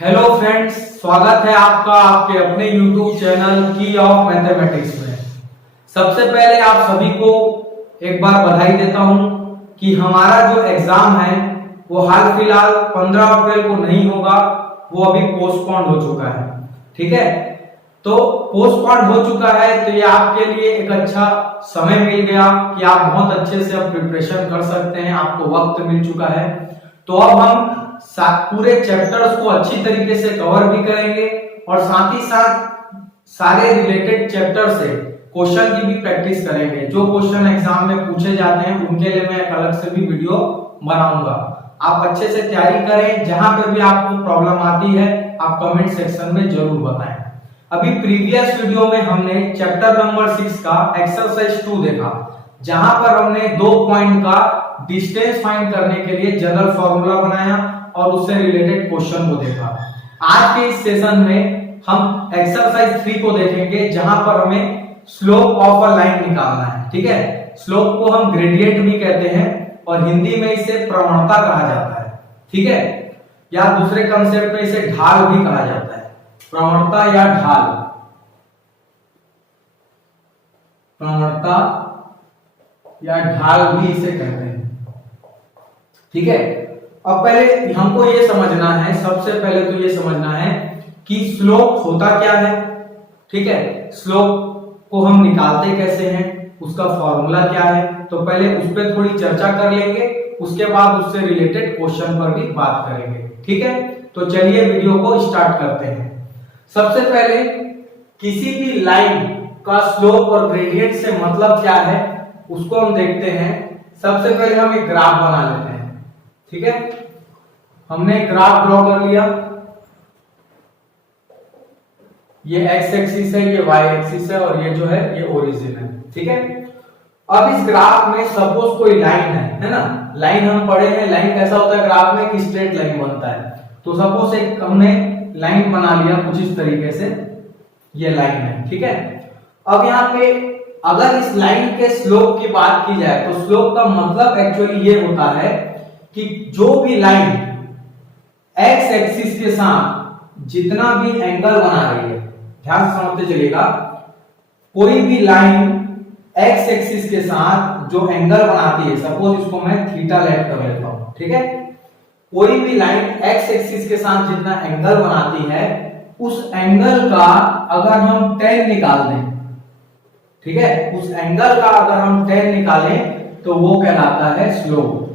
Hello friends, स्वागत है आपका आपके अपने YouTube चैनल की ऑफ मैथमेटिक्स में। सबसे पहले आप सभी को एक बार बधाई देता हूं कि हमारा जो एग्जाम है वो हाल फिलहाल 15 अप्रैल को नहीं होगा, वो अभी पोस्टपोन्ड हो चुका है। ठीक है, तो पोस्टपोन्ड हो चुका है तो ये आपके लिए एक अच्छा समय मिल गया कि आप बहुत अच्छे से अब प्रिपरेशन कर सकते हैं, आपको वक्त मिल चुका है। तो अब हम पूरे चैप्टर्स को अच्छी तरीके से कवर भी करेंगे और साथ ही साथ सारे रिलेटेड चैप्टर से क्वेश्चन की भी प्रैक्टिस करेंगे। जो क्वेश्चन एग्जाम में पूछे जाते हैं उनके लिए मैं एक अलग से भी वीडियो बनाऊंगा। आप अच्छे से तैयारी करें, जहां पर भी आपको प्रॉब्लम आती है आप कमेंट सेक्शन में जरूर बताएं। अभी प्रीवियस वीडियो में हमने चैप्टर नंबर 6 का एक्सरसाइज 2 देखा, जहां पर हमने 2 पॉइंट का डिस्टेंस फाइंड करने के लिए जनरल फॉर्मूला बनाया और उससे रिलेटेड क्वेश्चन को देखा। आज के इस सेशन में हम एक्सरसाइज 3 को देखेंगे, जहां पर हमें स्लोप ऑफ अ लाइन निकालना है। ठीक है, स्लोप को हम ग्रेडियंट भी कहते हैं और हिंदी में इसे प्रवणता कहा जाता है। ठीक है, या दूसरे कंसेप्ट में इसे ढाल भी कहा जाता है, प्रवणता या ढाल, प्रवणता या ढाल भी इसे कहते हैं। ठीक है, अब पहले हमको ये समझना है, सबसे पहले तो ये समझना है कि स्लोप होता क्या है। ठीक है, स्लोप को हम निकालते कैसे हैं, उसका फॉर्मूला क्या है, तो पहले उस पर थोड़ी चर्चा कर लेंगे, उसके बाद उससे रिलेटेड क्वेश्चन पर भी बात करेंगे। ठीक है, तो चलिए वीडियो को स्टार्ट करते हैं। सबसे पहले किसी भी लाइन का स्लोप और ग्रेडियंट से मतलब क्या है उसको हम देखते हैं। सबसे पहले हम एक ग्राफ बना लेते हैं। ठीक है, हमने ग्राफ ड्रॉ कर लिया, ये एक्स एक्सिस है, ये वाई एक्सिस है और ये जो है ये ओरिजिन है। ठीक है, अब इस ग्राफ में सपोज कोई लाइन है ना, लाइन हम पढ़े हैं, लाइन कैसा होता है ग्राफ में कि स्ट्रेट लाइन बनता है। तो सपोज एक हमने लाइन बना लिया कुछ इस तरीके से, ये लाइन है। ठीक है, अब यहाँ पे अगर इस लाइन के स्लोप की बात की जाए तो स्लोप का मतलब एक्चुअली ये होता है कि जो भी लाइन एक्स एक्सिस के साथ जितना भी एंगल बना रही है, ध्यान से समझते चलिएगा, कोई भी लाइन एक्स एक्सिस के साथ जो एंगल बनाती है, सपोज इसको मैं थीटा लेट कर लेता हूं। ठीक है, कोई भी लाइन एक्स एक्सिस के साथ जितना एंगल बनाती है उस एंगल का अगर हम tan निकाल दें, ठीक है, उस एंगल का अगर हम tan निकालें तो वो कहलाता है स्लोप।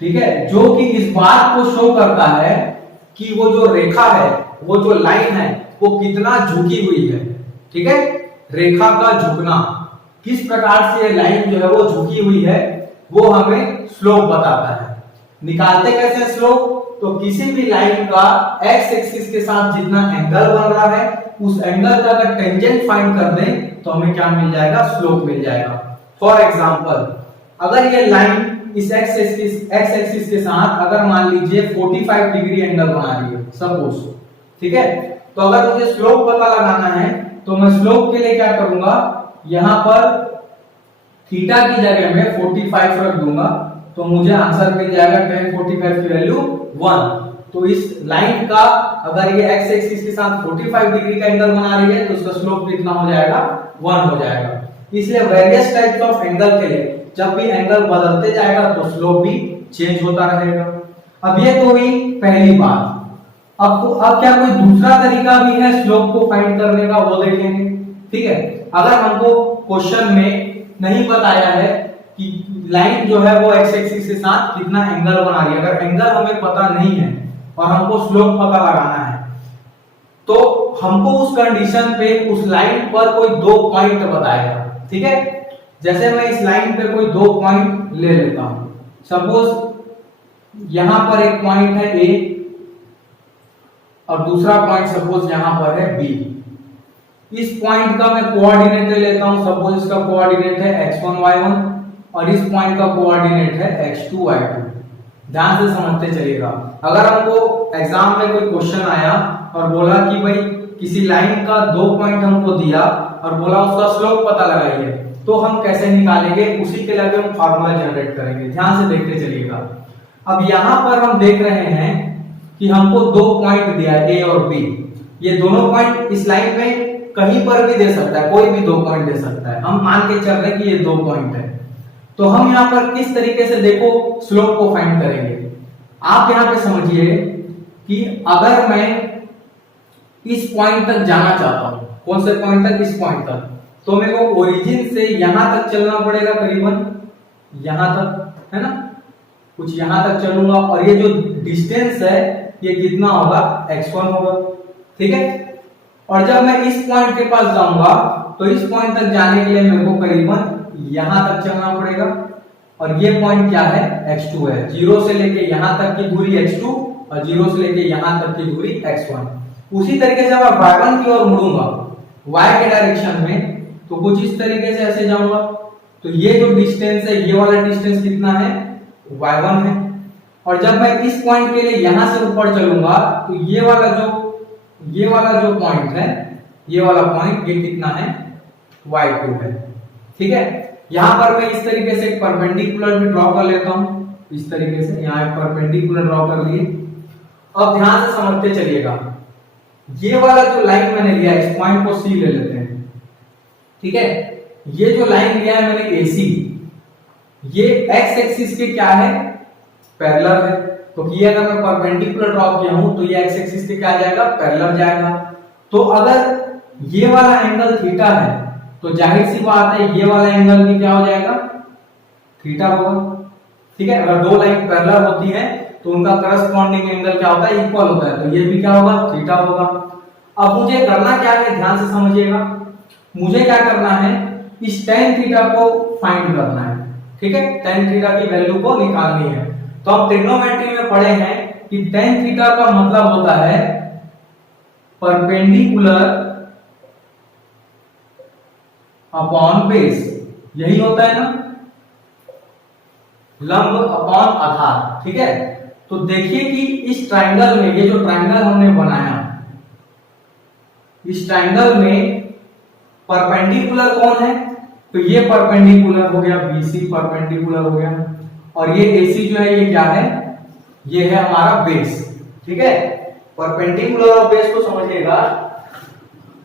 ठीक है, जो कि इस बात को शो करता है कि वो जो रेखा है, वो जो लाइन है वो कितना झुकी हुई है। ठीक है, रेखा का झुकना, किस प्रकार से लाइन जो है वो झुकी हुई है, वो हमें स्लोप बताता है। निकालते कैसे स्लोप, तो किसी भी लाइन का एक्स एक्सिस के साथ जितना एंगल बन रहा है उस एंगल का अगर टेंजेंट फाइंड कर दें तो हमें क्या मिल जाएगा, स्लोप मिल जाएगा। फॉर एग्जांपल, अगर ये लाइन इस एक्स एक्सिस के साथ अगर मान लीजिए 45 डिग्री एंगल बना रही है सपोज, ठीक है, तो अगर मुझे स्लोप पता लगाना है तो मैं स्लोप के लिए क्या करूंगा, यहां पर थीटा की जगह में 45 रख दूंगा तो मुझे आंसर मिल जाएगा tan 45 की वैल्यू 1। तो इस लाइन का अगर ये एक्स एक्सिस के साथ 45 डिग्री का एंगल बना रही है तो उसका स्लोप कितना हो जाएगा, 1 हो जाएगा। इसलिए वेरियस टाइप्स ऑफ एंगल के लिए जब भी एंगल बदलते जाएगा तो स्लोप भी चेंज होता रहेगा। अब ये तो हुई पहली बात। अब क्या कोई दूसरा तरीका भी है स्लोप को फाइंड करने का, वो देखेंगे। ठीक है, अगर हमको क्वेश्चन में नहीं बताया है कि लाइन जो है वो एक्स एक्सिस के साथ कितना एंगल बना रही है, अगर एंगल हमें पता नहीं है और हमको स्लोप पता लगाना है तो हमको उस कंडीशन पे उस लाइन पर कोई 2 पॉइंट बताएगा। ठीक है, जैसे मैं इस लाइन पे कोई 2 पॉइंट ले लेता हूं, सपोज यहां पर एक पॉइंट है ए और दूसरा पॉइंट सपोज यहां पर है बी। इस पॉइंट का मैं कोऑर्डिनेट ले लेता हूं, सपोज इसका कोऑर्डिनेट है x1 y1 और इस पॉइंट का कोऑर्डिनेट है x2 y2। ध्यान से समझते चलिएगा। अगर हमको एग्जाम में कोई क्वेश्चन आया और बोला कि भाई किसी लाइन का 2 पॉइंट हमको दिया और बोला उसका स्लोप पता लगाइए, तो हम कैसे निकालेंगे, उसी के लिए हम फार्मूला जनरेट करेंगे। ध्यान से देखते चलिएगा। अब यहां पर हम देख रहे हैं कि हमको दो पॉइंट दिया है ए और बी, ये दोनों पॉइंट इस लाइन में कहीं पर भी दे सकता है, कोई भी दो पॉइंट दे सकता है, हम मान के चल रहे हैं कि ये दो पॉइंट है। तो हम यहाँ पर किस तरीके से देखो स्लोप को फाइंड करेंगे। आप यहाँ पे समझिए कि अगर मैं इस पॉइंट तक जाना चाहता हूं, कौन से पॉइंट तक, इस पॉइंट तक, तो मेरे को ओरिजिन से यहां तक चलना पड़ेगा, करीबन यहां तक, है ना, कुछ यहां तक चलूंगा, और ये जो डिस्टेंस है ये कितना होगा, x1 होगा, ठीक है। और जब मैं इस पॉइंट के पास जाऊंगा तो इस पॉइंट तक जाने के लिए मेरे को करीबन यहां तक चलना पड़ेगा, और ये पॉइंट क्या है, x2 है। जीरो से लेके यहां तक की दूरी x2 और जीरो से लेके यहां तक की दूरी x1। उसी तरीके से मैं y1 की ओर मुड़ूंगा y के डायरेक्शन में, तो कुछ इस तरीके से ऐसे जाऊंगा, तो ये जो डिस्टेंस है, ये वाला डिस्टेंस कितना है, y1 है। और जब मैं इस पॉइंट के लिए यहां से ऊपर चलूंगा तो ये वाला जो पॉइंट है, ये वाला पॉइंट, ये कितना है, y2 है, ठीक है। यहां पर मैं इस तरीके से एक परपेंडिकुलर भी ड्रॉ कर लेता हूं, इस तरीके से यहां एक परपेंडिकुलर ड्रॉ कर लिए। अब ध्यान से समझते चलिएगा, ये वाला जो लाइन मैंने लिया, इस पॉइंट को सी ले लेते हैं, ठीक है। ये जो लाइन लिया है मैंने AC, ये x एक्सिस के क्या है, पैरेलल है, तो ये अगर मैं परपेंडिकुलर ड्रॉ किया हूं तो ये x एक्सिस के क्या जाएगा, पैरेलल जाएगा। तो अगर ये वाला एंगल थीटा है तो जाहिर सी बात है ये वाला एंगल भी क्या हो जाएगा, थीटा होगा, ठीक है। अगर दो लाइन पैरेलल होती है तो उनका करस्पॉन्डिंग एंगल क्या होता है, इक्वल होता है, तो ये भी क्या होगा, थीटा होगा। अब मुझे करना क्या है, ध्यान से समझिएगा, मुझे क्या करना है, इस tan थीटा को फाइंड करना है, ठीक है। tan थीटा की वैल्यू को निकालनी है। तो हम ट्रिग्नोमेट्री में पढ़े हैं कि tan थीटा का मतलब होता है परपेंडिकुलर अपॉन बेस, यही होता है ना, लंब अपॉन आधार, ठीक है। तो देखिए कि इस ट्रायंगल में, ये जो ट्रायंगल हमने बनाया, इस ट्रायंगल में परपेंडिकुलर कौन है, तो ये परपेंडिकुलर हो गया, BC परपेंडिकुलर हो गया, और ये AC जो है ये क्या है, ये है हमारा बेस, ठीक है। परपेंडिकुलर और बेस को समझिएगा,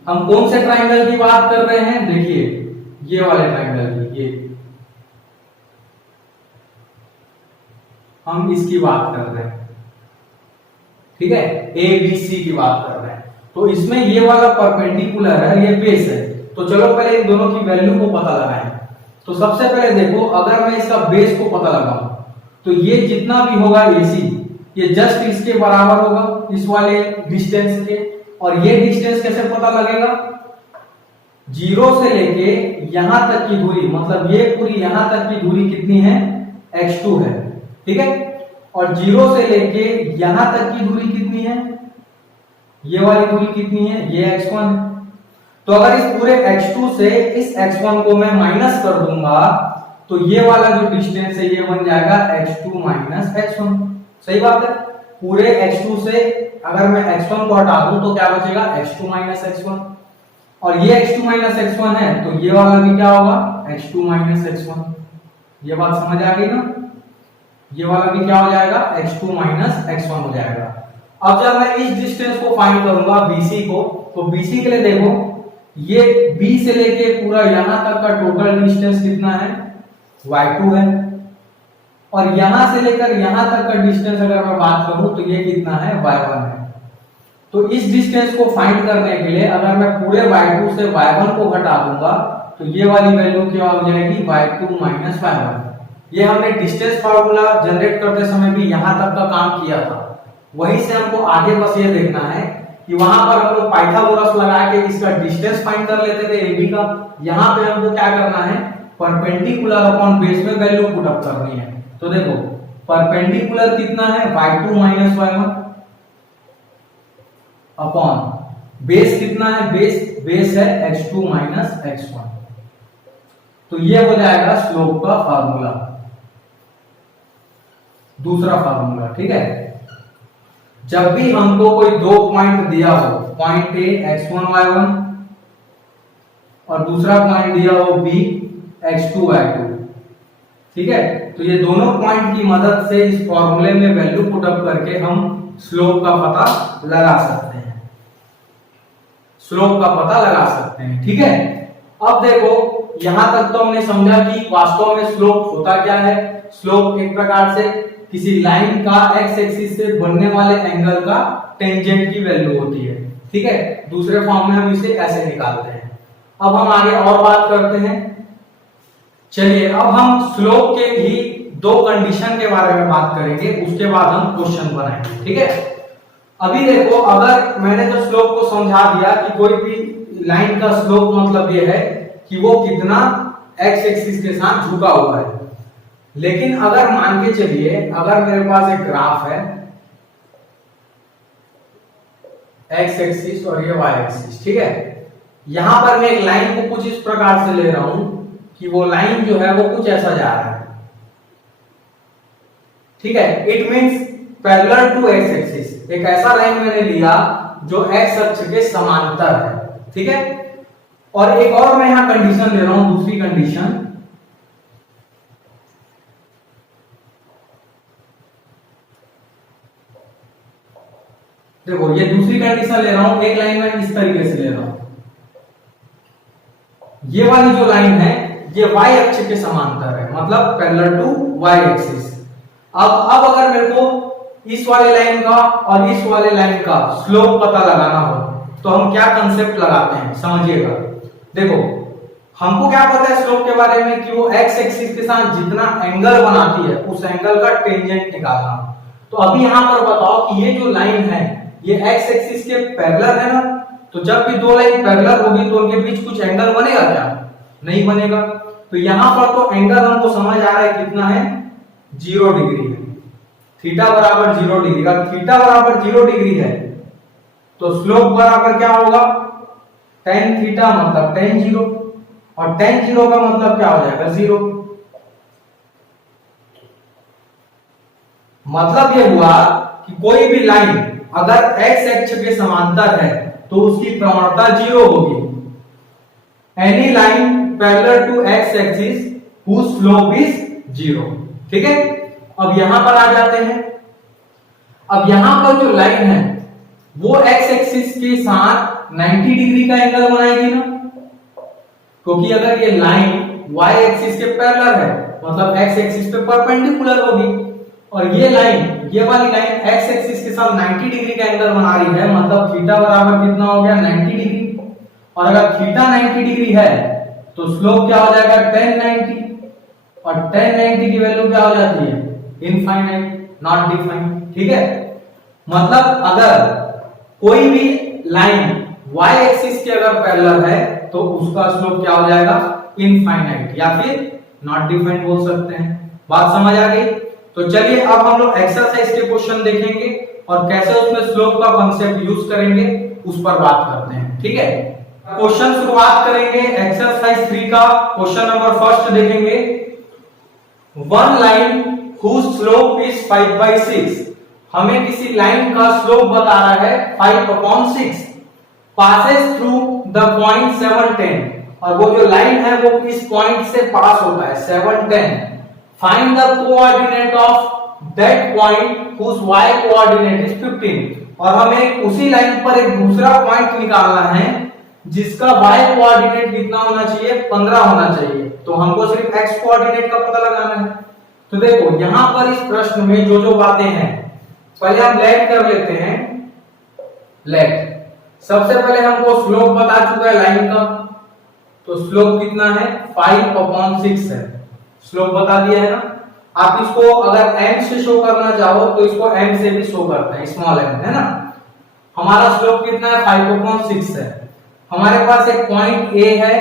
हम कौन से ट्रायंगल की बात कर रहे हैं, देखिए ये वाले ट्रायंगल की, ये हम इसकी बात कर रहे हैं, ठीक है, ABC की बात कर रहे हैं। तो इसमें ये वाला परपेंडिकुलर है, ये बेस है। तो चलो पहले इन दोनों की वैल्यू को पता लगाएं। तो सबसे पहले देखो, अगर मैं इसका बेस को पता लगाऊं तो ये जितना भी होगा AC, ये जस्ट इसके बराबर होगा, इस वाले डिस्टेंस के। और ये डिस्टेंस कैसे पता लगेगा, जीरो से लेके यहां तक की दूरी, मतलब ये पूरी यहां तक की दूरी कितनी है, x2 है, ठीक है। और जीरो से लेके यहां तक की दूरी कितनी है, ये वाली दूरी कितनी है, ये x1 है। तो अगर इस पूरे x2 से इस x1 को मैं माइनस कर दूंगा तो ये वाला जो डिस्टेंस है ये बन जाएगा x2 माइनस x1, सही बात है। पूरे x2 से अगर मैं x1 को हटा दूं तो क्या बचेगा, x2 माइनस x1, और ये x2 माइनस x1 है तो ये वाला भी क्या होगा, x2 माइनस x1। ये बात समझ आ गई ना, ये वाला भी क्या हो जाएगा, x2 माइनस x1 हो जाएगा। अब जब मैं इस डिस्टेंस को फाइंड करूंगा BC को, तो BC के लिए देखो, ये B से लेके पूरा यहां तक का टोटल डिस्टेंस कितना है, y2 है। और यहां से लेकर यहां तक का डिस्टेंस अगर मैं बात करूं तो ये कितना है, y1 है। तो इस डिस्टेंस को फाइंड करने के लिए अगर मैं पूरे y2 से y1 को घटा दूंगा तो ये वाली वैल्यू क्या हो जाएगी, y2 माइनस y1। ये हमने डिस्टेंस फार्मूला जनरेट करते समय भी यहां तक का काम किया था, वहीं से हमको आगे बस ये देखना है कि वहां पर हम लोग पाइथागोरस लगा के इसका डिस्टेंस फाइंड कर लेते थे AB का। यहां पे हमको क्या करना है, परपेंडिकुलर अपॉन बेस में वैल्यू पुट अप करनी है। तो देखो परपेंडिकुलर कितना है, y2 minus y1 upon base कितना है, बेस है x2 माइनस x1। तो ये हो जाएगा स्लोप का फार्मूला, दूसरा फार्मूला, ठीक है। जब भी हमको कोई दो पॉइंट दिया हो, पॉइंट A x1 y1 और दूसरा पॉइंट दिया हो B x2 y2, ठीक है, तो ये दोनों पॉइंट की मदद से इस फॉर्मूले में वैल्यू पुट अप करके हम स्लोप का पता लगा सकते हैं, स्लोप का पता लगा सकते हैं। ठीक है, अब देखो यहां तक तो हमने समझा कि वास्तव में स्लोप होता क्या है। स्लोप एक प्रकार से किसी लाइन का एक्स एक्सिस से बनने वाले एंगल का टेंजेंट की वैल्यू होती है। ठीक है, दूसरे फॉर्म में हम इसे ऐसे निकालते हैं। अब हम आगे और बात करते हैं। चलिए अब हम स्लोप के ही दो कंडीशन के बारे में बात करेंगे, उसके बाद हम क्वेश्चन बनाएंगे। ठीक है, अभी देखो अगर मैंने तो स्लोप को समझा दिया कि कोई भी लाइन का स्लोप मतलब ये है कि वो कितना एक्स एक्सिस के साथ झुका हुआ है। लेकिन अगर मान के चलिए अगर मेरे पास एक ग्राफ है एक्स एक्सिस और ये वाई एक्सिस, ठीक है, यहां पर मैं एक लाइन को कुछ इस प्रकार से ले रहा हूं कि वो लाइन जो है वो कुछ ऐसा जा रहा है। ठीक है, it means parallel to x axis, एक ऐसा लाइन मैंने लिया जो एक्स अक्ष के समांतर है। ठीक है, और एक और मैं यहां कंडीशन ले रहा हूं, दूसरी कंडीशन, देखो ये दूसरी कंडीशन ले रहा हूं, एक लाइन में इस तरीके से ले रहा हूं, ये वाली जो लाइन है ये y अक्ष के समांतर है, मतलब पैरेलल टू y एक्सिस। अब अगर मेरे को इस वाले लाइन का और इस वाले लाइन का स्लोप पता लगाना हो तो हम क्या कंसेप्ट लगाते हैं, समझिएगा। देखो हमको क्या पता है स्लोप के बारे में कि वो x एक्सिस के साथ जितना एंगल बनाती है उस एंगल का टेंजेंट निकालना। तो अभी यहां पर बताओ कि ये जो लाइन है ये x एक्सिस के पैरेलल है ना, तो जब भी दो लाइन पैरेलल होगी तो उनके बीच कुछ एंगल बनेगा क्या? नहीं बनेगा। तो यहां पर तो एंगल हमको समझ आ रहा है कितना है, 0 डिग्री है, थीटा बराबर 0 डिग्री। अगर थीटा बराबर 0 डिग्री है तो स्लोप बराबर क्या होगा, tan थीटा मतलब tan 0, और tan 0 का मतलब क्या हो जाएगा, 0। मतलब ये हुआ कि कोई भी लाइन अगर x अक्ष के समांतर है तो उसकी प्रवणता 0 होगी। Any line parallel to x axis whose slope is 0। ठीक है, अब यहां पर आ जाते हैं। अब यहां पर जो लाइन है वो x एक्सिस के साथ 90 डिग्री का एंगल बनाएगी ना, क्योंकि अगर ये लाइन y एक्सिस के पैरेलल है मतलब x एक्सिस पे परपेंडिकुलर होगी, और ये लाइन, ये वाली लाइन x एक्सिस के साथ 90 डिग्री का एंगल बना रही है, मतलब थीटा बराबर कितना हो गया, 90 डिग्री। और अगर थीटा 90 डिग्री है तो स्लोप क्या हो जाएगा, tan 90, और tan 90 की वैल्यू क्या हो जाती है, इनफाइनाइट, नॉट डिफाइंड। ठीक है, मतलब अगर कोई भी लाइन y एक्सिस के अगर पैरेलल है तो उसका स्लोप क्या हो जाएगा, इनफाइनाइट, या फिर नॉट डिफाइंड बोल सकते हैं। बात समझ आ गई? तो चलिए अब हम लोग एक्सरसाइज के क्वेश्चन देखेंगे और कैसे उसमें स्लोप का कांसेप्ट यूज करेंगे उस पर बात करते हैं। ठीक है, क्वेश्चन शुरुआत करेंगे एक्सरसाइज 3 का। क्वेश्चन नंबर फर्स्ट देखेंगे, one line whose slope is 5/6, हमें किसी लाइन का स्लोप बता रहा है 5/6, passes through the point 7, 10, और वो जो लाइन है वो इस पॉइंट से पास होता है 7, 10। Find the coordinate of that point whose y coordinate is 15, और हमें उसी लाइन पर एक दूसरा पॉइंट निकालना है जिसका y कोऑर्डिनेट कितना होना चाहिए, 15 होना चाहिए। तो हमको सिर्फ x कोऑर्डिनेट का पता लगाना है। तो देखो यहां पर इस प्रश्न में जो जो बातें हैं, पहले हम लेट कर लेते हैं। लेट, सबसे पहले हमको स्लोप बता चुका है लाइन का, तो स्लोप कितना है, 5/6 है, स्लोप बता दिया है ना। आप इसको अगर m से शो करना चाहो तो इसको m से भी शो करते हैं, स्मॉल m, है ना। हमारा स्लोप कितना है, 5/6 है। हमारे पास एक पॉइंट A है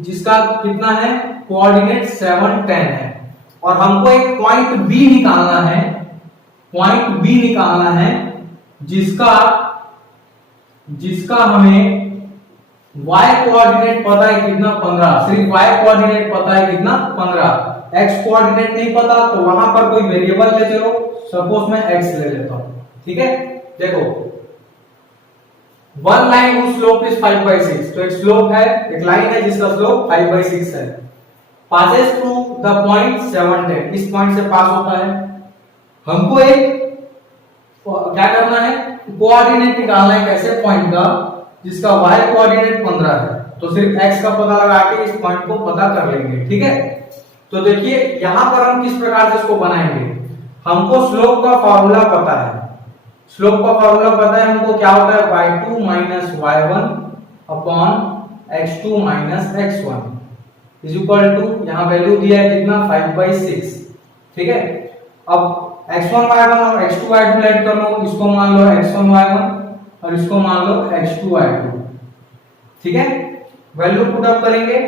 जिसका कितना है, कोऑर्डिनेट 7, 10 है, और हमको एक पॉइंट B निकालना है, पॉइंट B निकालना है जिसका हमें y कोऑर्डिनेट पता है कितना, 15, सिर्फ y कोऑर्डिनेट पता है कितना, 15, x कोऑर्डिनेट नहीं पता तो वहां पर कोई वेरिएबल ले चलो, सपोज मैं x ले लेता हूं। ठीक है, देखो one line whose slope is 5/6, तो एक स्लोप है, एक लाइन है जिसका स्लोप 5/6 है, passes through the point 7, 10, इस पॉइंट से पास होता है। हमको एक क्या करना है, कोऑर्डिनेट निकालना है कैसे पॉइंट का जिसका y कोऑर्डिनेट 15 है, तो सिर्फ x का पता लगा के इस पॉइंट को पता कर लेंगे। ठीक है, तो देखिए यहां पर हम किस प्रकार से इसको बनाएंगे। हमको स्लोप का फॉर्मूला पता है, स्लोप का फॉर्मूला पता है हमको, क्या होता है y2 minus y1 upon x2 minus x1 is equal to, यहां वैल्यू दिया है कितना 5/6। ठीक है, अब x1 y1 और x2 y2 ऐड कर लो, इसको मान लो x1 y1 और इसको मान लो x2 y2। ठीक है, वैल्यू पुट अप करेंगे,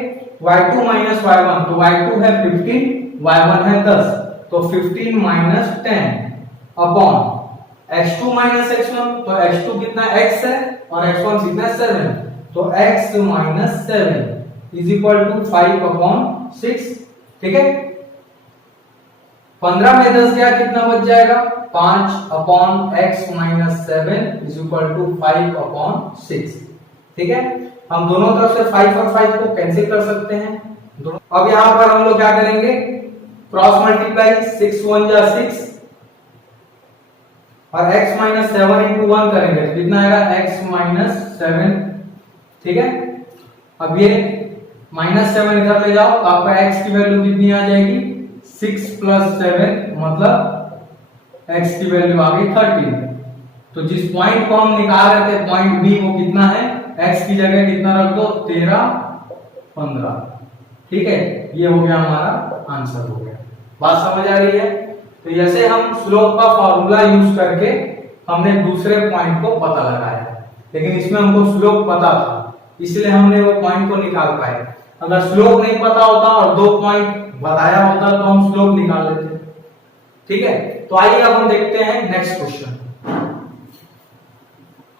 y2 माइनस y1, तो y2 है 15, y1 है 10, तो 15 minus 10 upon x2 minus x1, तो x2 कितना x है और x1 कितना 7, तो x minus 7 is equal to 5 upon 6। ठीक है, 15 में 10 गया, कितना बच जाएगा 5 upon x minus 7 is equal to 5 upon 6। ठीक है, हम दोनों तरफ से 5 और 5 को कैंसिल कर सकते हैं दोनों। अब यहां पर हम लोग क्या करेंगे, क्रॉस मल्टीप्लाई, 6 1 जा 6 और x माइनस 7 इंटू 1 करेंगे तो कितना आएगा x माइनस 7। ठीक है, अब ये माइनस 7 इधर ले जाओ तो आपका x की वैल्यू कितनी आ जाएगी 6 प्लस 7 मतलब x की वैल्यू आ गई 13। तो जिस पॉइंट को हम निकाल रहे थे पॉइंट बी वो कितना है, x की जगह कितना रख दो 13 15। ठीक है, ये हो गया हमारा आंसर हो गया। बात समझ आ रही है। तो जैसे हम स्लोप का फॉर्मूला यूज करके हमने दूसरे पॉइंट को पता लगाया, लेकिन इसमें हमको स्लोप पता था इसलिए हमने वो पॉइंट को निकाल पाए। अगर स्लोप नहीं पता होता और दो पॉइंट बताया होता तो हम स्लोप निकाल लेते। ठीक है, तो आइए अब हम देखते हैं नेक्स्ट क्वेश्चन।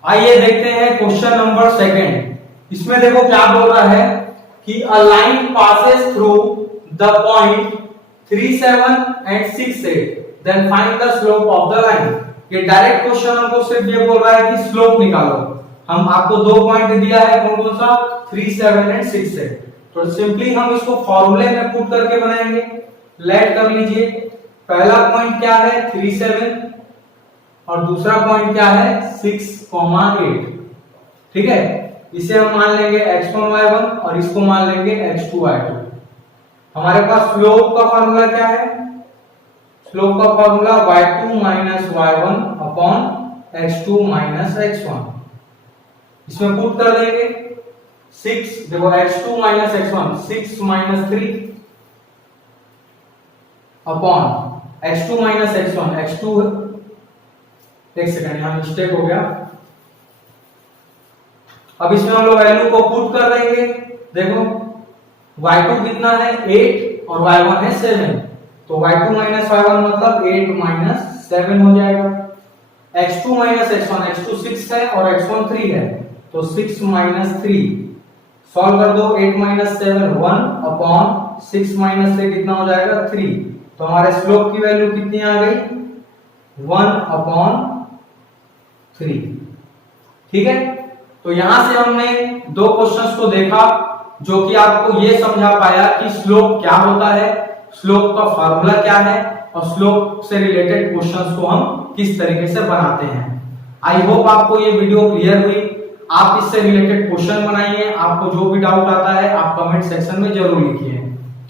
आइए देखते हैं क्वेश्चन नंबर 2। इसमें देखो क्या बोल रहा है कि a line passes through the point 3 7 and 6 8 then find the slope of the line. ये डायरेक्ट क्वेश्चन हमको सिर्फ ये बोल रहा है कि स्लोप निकालो। हम आपको दो पॉइंट दिया है, कौन कौन सा 3 7 एंड 6 8। तो सिंपली हम इसको फॉर्मूले में पुट करके बनाएंगे। लेट कर लीजिए, पहला पॉइंट क्या है 3 7 और दूसरा पॉइंट क्या है 6 8। ठीक है, इसे हम मान लेंगे x1 y1 और इसको मान लेंगे x2 y2। हमारे पास स्लोप का फॉर्मूला क्या है, स्लोप का formula y2 minus y1 upon x2 minus x1। इसमें पुट कर देंगे 6, देखो x2 minus x1 6 minus 3 upon x2 minus x1 x2, एक सेकंड यहां मिस्टेक हो गया। अब इसमें हम लोग वैल्यू को पुट कर देंगे। देखो y2 कितना है 8 और y1 है 7, तो y2 माइनस y1 मतलब 8 माइनस 7 हो जाएगा। x2 माइनस x1, x2 6 है और x1 3 है, तो 6 माइनस 3 सॉल्व कर दो। 8 माइनस 7 1 अपॉन 6 माइनस से कितना हो जाएगा 3। तो हमारे स्लोप की वैल्यू कितनी आ गई 1 अपॉन 3। ठीक है, तो यहां से हमने दो क्वेश्चंस को देखा जो कि आपको ये समझा पाया कि स्लोप क्या होता है, स्लोप का फार्मूला क्या है और स्लोप से रिलेटेड क्वेश्चंस को हम किस तरीके से बनाते हैं। आई होप आपको ये वीडियो क्लियर हुई। आप इससे रिलेटेड क्वेश्चन बनाइए, आपको जो भी डाउट आता है आप कमेंट सेक्शन में जरूर लिखिए।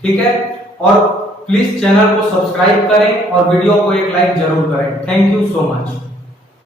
ठीक है, और प्लीज चैनल को सब्सक्राइब करें और वीडियो को एक लाइक जरूर करें। Thank you so much.